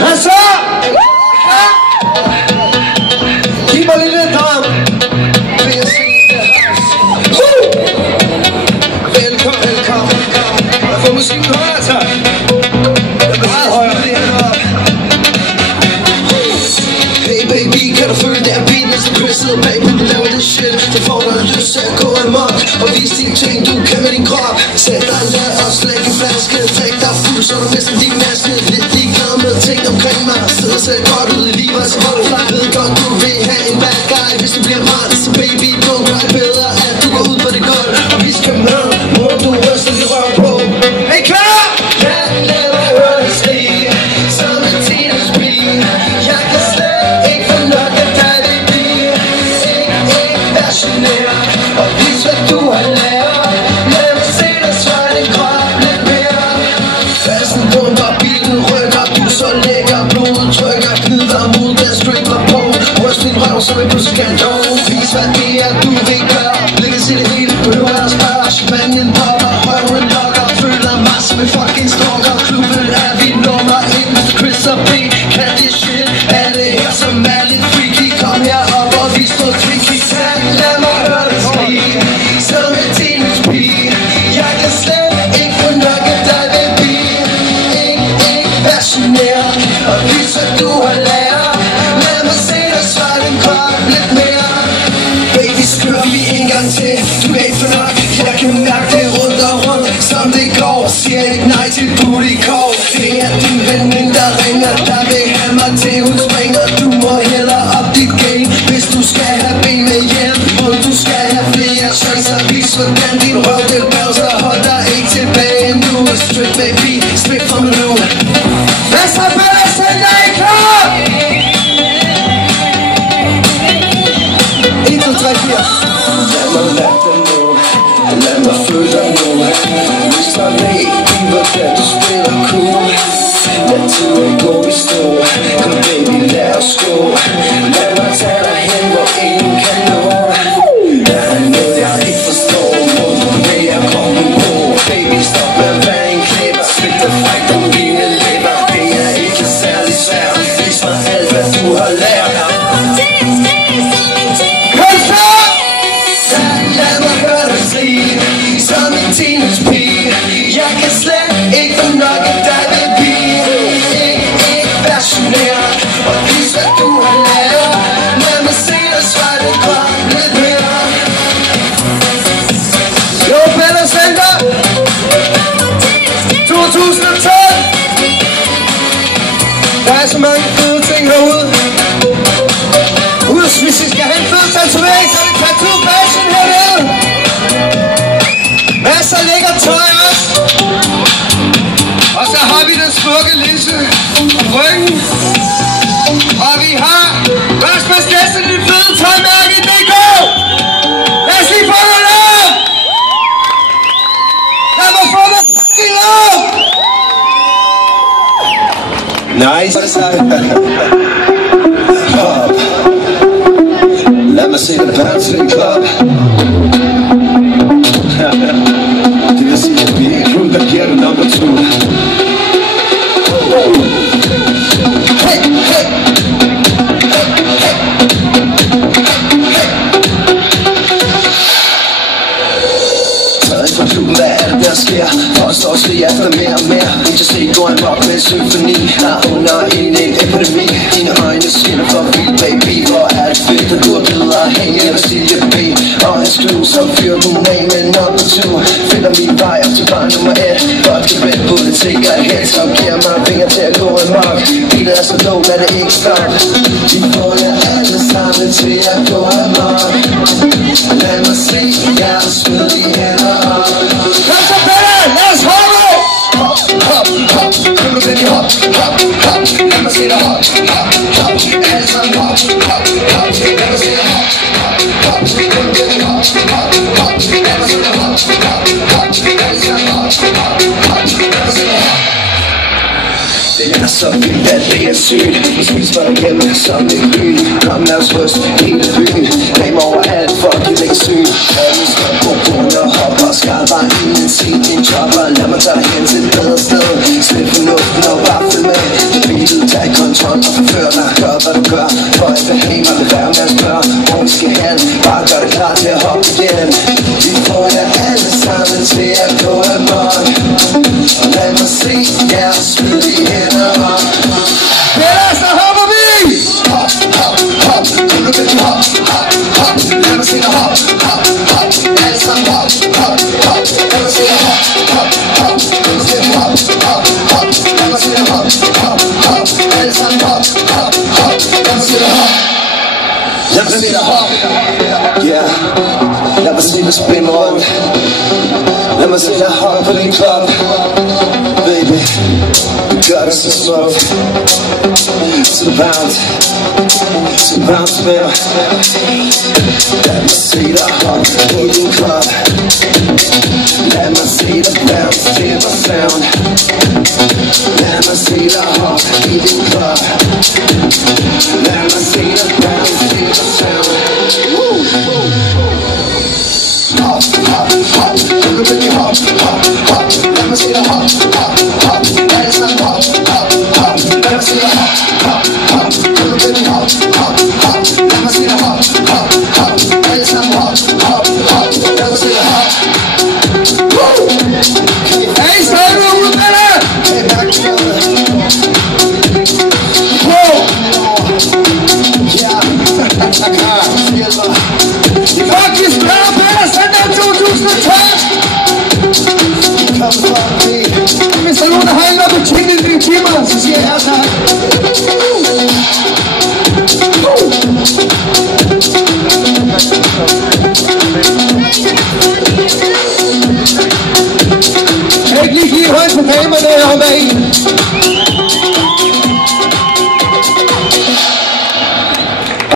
Hvad så? Giv mig lidt dram. Velkommen, velkommen. Jeg får musikken højere, tak. Jeg er meget højere. Hey baby, kan du føle det her beat, mens du kører sidder bag på, du laver det shit. Så får du lyst til at gå amok og vise de ting, du kan med din krop. Sæt dig ned og slæk en flaske, drik dig fuld, så du mister din maske. Lidt ligeglad med ting omkring mig, sidder selv godt ud i livet, så hvor du fly. Ved godt, du vil have en bad guy, hvis du bliver brændt. Så baby, don't cry, bedre at du går ud på det gulv og vi skal med, hvor du ryster dit røv på. Er I klar? Ja, lad mig høre dig skrige, som en teenage-pige. Jeg kan slet ikke få nok af dig, baby. Ikke vær generet og vis hvad du har lært. Lad mig se dig svare din krop lidt mere. Fasten bunker, bilen rykker, du så lækker. Blodet trykker, gnid dig mod den stripper på. Ryst din røv som en musikant. Vis hvad det er du vil gøre. Blikker til det hele, behøver at spørge. Champagnen popper, røven lokker. Føler mig som en fucking stalker. Klubben er vi nummer 1 med Chris og B. Kan det shit, er det her som er lidt freaky. Kom herop og vis noget tricky. Lad mig høre dig skrige, som en teenage-pige. Jeg kan slet ikke få nok af dig, baby. Ikke vær generet og vis hvad du har lært. Lad mig se dig svare din krop lidt mere. Baby, skør vi en gang til. Du er ikke for nok. Jeg kan mærke det rundt og rundt, som det går. Siger ikke nej til booty call. Det er din veninde, der ringer, der vil have mig til. Hun springer, du må hellere op dit game. Hvis du skal have ben med hjem, og du skal have flere chancer. Vis hvordan din røv den bouncer. Hold dig ikke tilbage nu. Strip baby, strip for mig nu. Hvad så bedre, sæt dig klar? 1, 2, 3, 4. Lad mig lade dig nu. Lad mig føle dig nu. Hvis der er med i hvordan du spiller cool. Lad tiden gå i stå. Kom baby, lad os gå. Lad mig tage dig hen, hvor ingen kan nå. Der er noget jeg ikke forstår. Hvor du vil jeg komme på. Baby, stop med at være en klæber. Slip dig fræk om dine læber. Det er ikke særlig svært. Vis mig alt hvad du har lært. Lad mig høre dig skrige, som en teenage-pige. Jeg kan slet ikke få nok af dig, baby. Ikke vær generet og vis hvad du har lært. Lad mig se dig svare din krop lidt mere. Jo, Peter Center 2012. Der er så mange fede ting herude. Husk, hvis I skal have en fed tatovering, så er det Tattoo Fashion hernede. Masser af lækker tøj også. Og så har vi den smukke linse på ryggen. Og vi har Rasmus Gæsten i det fede tøjmærke i DK. Lad os lige få noget lov. Lad mig få noget f***ing lov. Nice. Hop. Lad mig se dig bounce in the club. Det vil sige, at vi er en crew, der giver det nummer 2. Hey, hey. Taget fra klubben, hvad er det der sker? Og så skriger efter mere og mere. DJ går en rock med en symfoni. Er under en epidemi. Dine øjne skinner for vildt, baby. Hvor er det fedt, at du har billeder hænge eller sige ben. Og en skrue, så fyrer du af med nummer 2. Finder min vej op til bar nummer 1. Vodka Red Bull, det tænker jeg helt. Så giver mig vinger til at gå amok. Bilet er så low, lad det ikke stoppe. De får jer alle sammen til at gå amok. Lad mig se, jeg er smid de hænder op. Kom så Peter, lad os hoppe! Hop, hop, hop, kom nu baby, hop, hop, hop. Lad mig se dig hop, hop, hop. Alle sammen hop, hop, hop. Lad mig se dig hop, hop, hop. Kom nu baby, hop, hop, hop. Lad mig se dig hop, hop, hop. Alle sammen hop, hop, hop. Lad mig se dig hop. Det er så vildt, at det er sygt. Måske spør dig hjemme som et lyn. Kom lad os ryste hele byen. Damer overalt, fuck you ikke syn. Alle skal gå rundt og hoppe og skarper i en sin chopper. Lad mig tage hen til et bedre sted. Slip fornuften og bare følg med. Beatet, tag kontrol og forfører dig. Gør hvad du gør, for jeg vil have mig. Lad være med at spørge, hvor vi skal hen. Bare gør det klar til at hoppe igen. Vi får jer alle sammen til at gå amok. Og lad mig se jer smide de hænder op. Ellers så hopper vi! Hop, hop, hop, kunne du vælge hop, hop, hop. Lad mig se dig hop, hop, hop. Alle sammen hop, hop, hop. Lad mig se dig hop, hop, hop. Lad mig se dig hop, hop, hop. Lad mig se dig hop, hop, hop. Alle sammen hop, hop, hop. Lad mig se dig hop. Lad mig se dig hop. Yeah. Lad mig se dig spin rundt. Lad mig se dig hoppe på din krop. Baby, du gør det så smukt. Så bounce med mig. Lad mig se dig hoppe på din krop. Lad mig se dig bounce til mig sound. Lad mig se dig hoppe i din krop. Lad mig se dig bounce til mig sound. Hop, hop, hop. Du kan vælge hop, hop, hop. Lad mig se dig hop, hop.